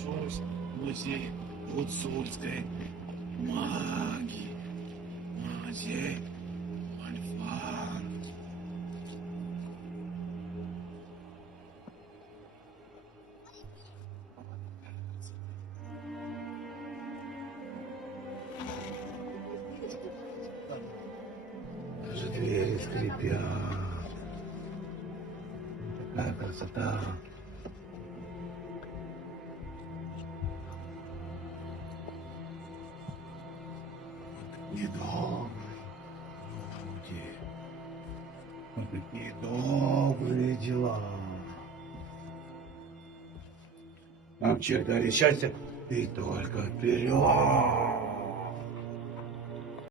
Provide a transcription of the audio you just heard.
нахожусь в музее гуцульской магии. Музей альфа. Даже двери скрипят. Такая красота. Недобрые люди. Недобрые дела. Нам чертали счастье и только вперед.